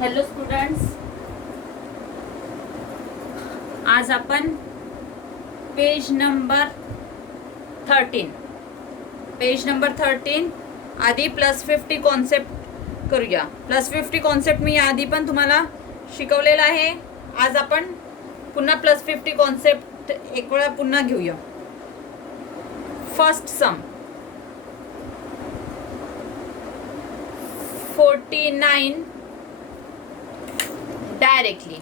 Hello students, आज आपण page number 13 आधी +50 कॉन्सेप्ट करूया. +50 कॉन्सेप्ट मी आधी पण तुम्हाला शिकवलेला आहे. आज आपण पुन्हा +50 कॉन्सेप्ट एक वेळा पुन्हा घेऊया. First some 49 directly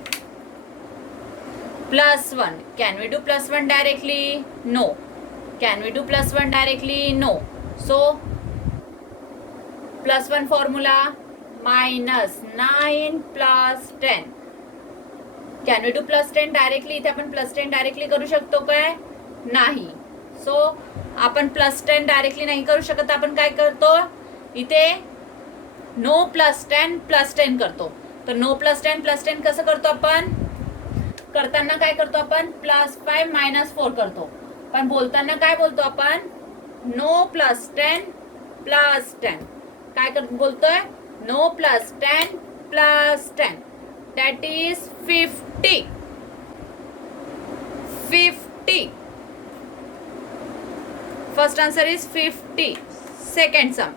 +1. Can we do +1 directly? No. Can we do +1 directly? No. So +1 formula -9 + 10. Can we do +10 directly? इथे आपण +10 डायरेक्टली करू शकतो काय? नाही. सो आपण +10 डायरेक्टली नाही करू शकत. आपण काय करतो इथे नो +10 +10 करतो. तर नो +10 +10 कसं करतो आपण? करताना काय करतो आपण? +5 -4 करतो. पण बोलताना काय बोलतो आपण? नो +10 +10 काय बोलतोय? No +10 +10 that is 50. First answer is 50. Second sum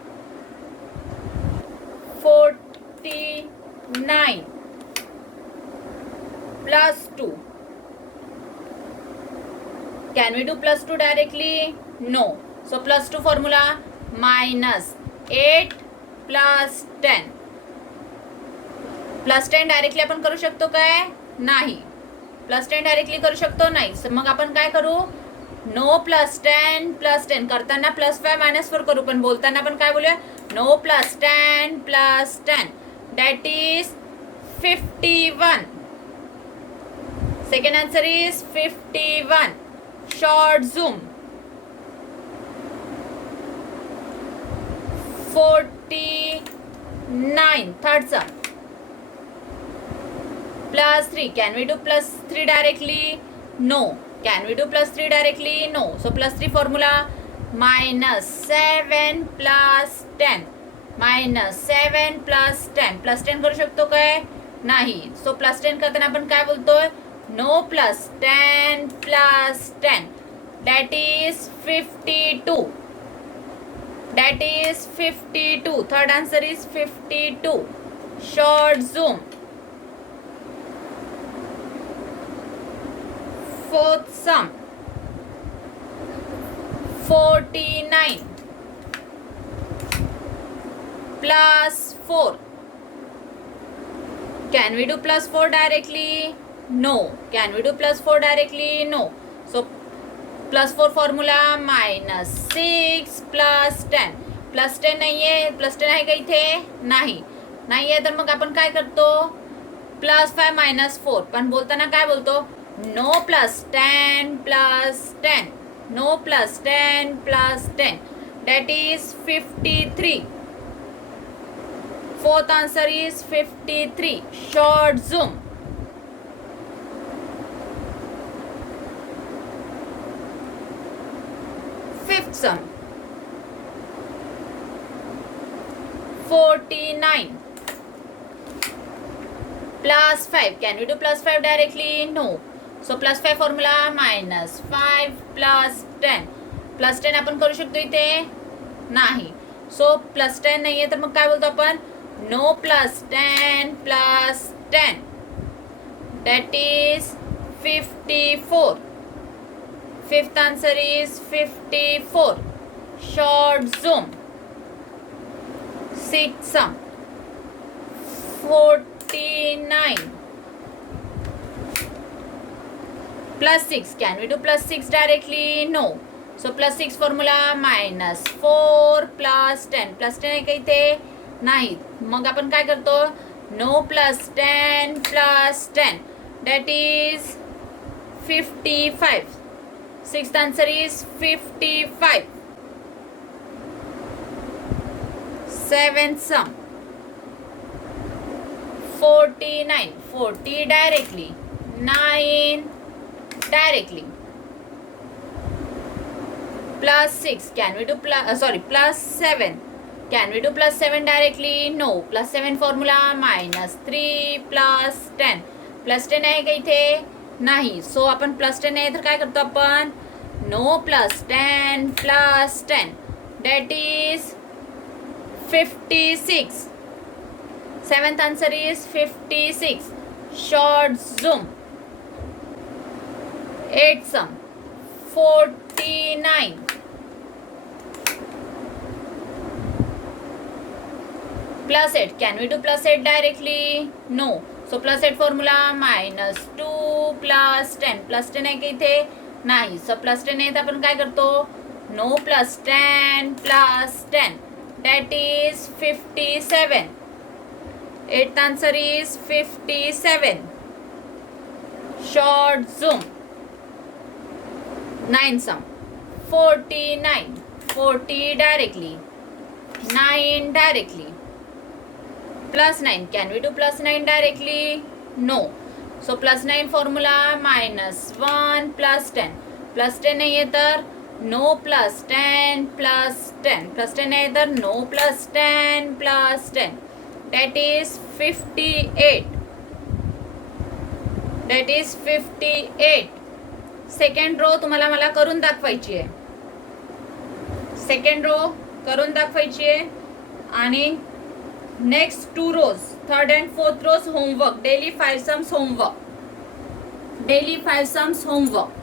49 +2. Can we do +2 directly? No. So +2 formula -8 + 10. +10 directly आपण करू शकतो काय? नाही. +10 डायरेक्टली करू शकतो नाही. मग आपण काय करू? नो +10 +10 करताना +5 -4 करू. पण बोलताना आपण काय बोलूया? No +10 +10 that is 51. Second answer is 51. Short zoom 49. Third sum +3. Can we do +3 directly? No. Can we do +3 directly? No. So +3 formula -7 + 10. -7 + 10 +10 करू शकतो काय? नाही. सो +10 करताना आपण काय बोलतोय? No +10 +10 that is 52. That is 52. Third answer is 52. Short zoom. Fourth sum 49 +4. Can we do +4 directly? No. Can we do +4 directly? No. So +4 formula -6 + 10. +10 नाहीये. +10 आहे का इथे? नाही. नाहीये तर मग आपण काय करतो? +5 -4. पण बोलताना काय बोलतो? No +10 +10. No +10 +10 that is 53. Fourth answer is 53. Short zoom. Fifth sum 49 +5. Can we do +5 directly? No. So +5 formula -5 + 10. +10 आपण करू शकतो इथे? नाही. सो +10 नाहीये तर मग काय बोलतो आपण? No +10 +10 that is 54. Fifth answer is 54. Short zoom. Sixth sum 49 +6. Can we do +6 directly? No. So +6 formula -4 + 10. +10 आहे का इथे? नाही. मग आपण काय करतो? No +10 +10 that is 55. Sixth answer is 55. Seventh sum 49. 40 directly. 9 directly. +6. Can we do +7? Can we do plus 7 directly? No. Plus 7 formula minus 3 plus 10. Plus 10 आहे का इथे? नाही. सो आपण प्लस 10 आहे तर काय करतो आपण? No plus 10 plus 10. That is 56. Seventh answer is 56. Short zoom. 8 sum 49. Plus 8. Can we do plus 8 directly? No. So plus 8 formula minus 2 plus 10. Plus 10 आहे का इथे? नाही. So plus 10 आहे तर आपण काय करतो? No plus 10 plus 10. That is 57. Eighth answer is 57. Short zoom. 9 sum 49. 40 directly. 9 directly. Plus 9. Can we do plus 9 directly? No. So plus 9 formula minus 1 plus 10. Plus 10 नाही आहे तर no plus 10 plus 10. Plus 10 आहे तर no plus 10 plus 10. That is 58. That is 58. Second row तुम्हाला मला करून दाखवायची आहे. सेकंड रो करून दाखवायची आहे आणि नेक्स्ट 2 रोज, थर्ड अँड फोर्थ रोज homework, daily 5 sums homework, daily 5 sums homework.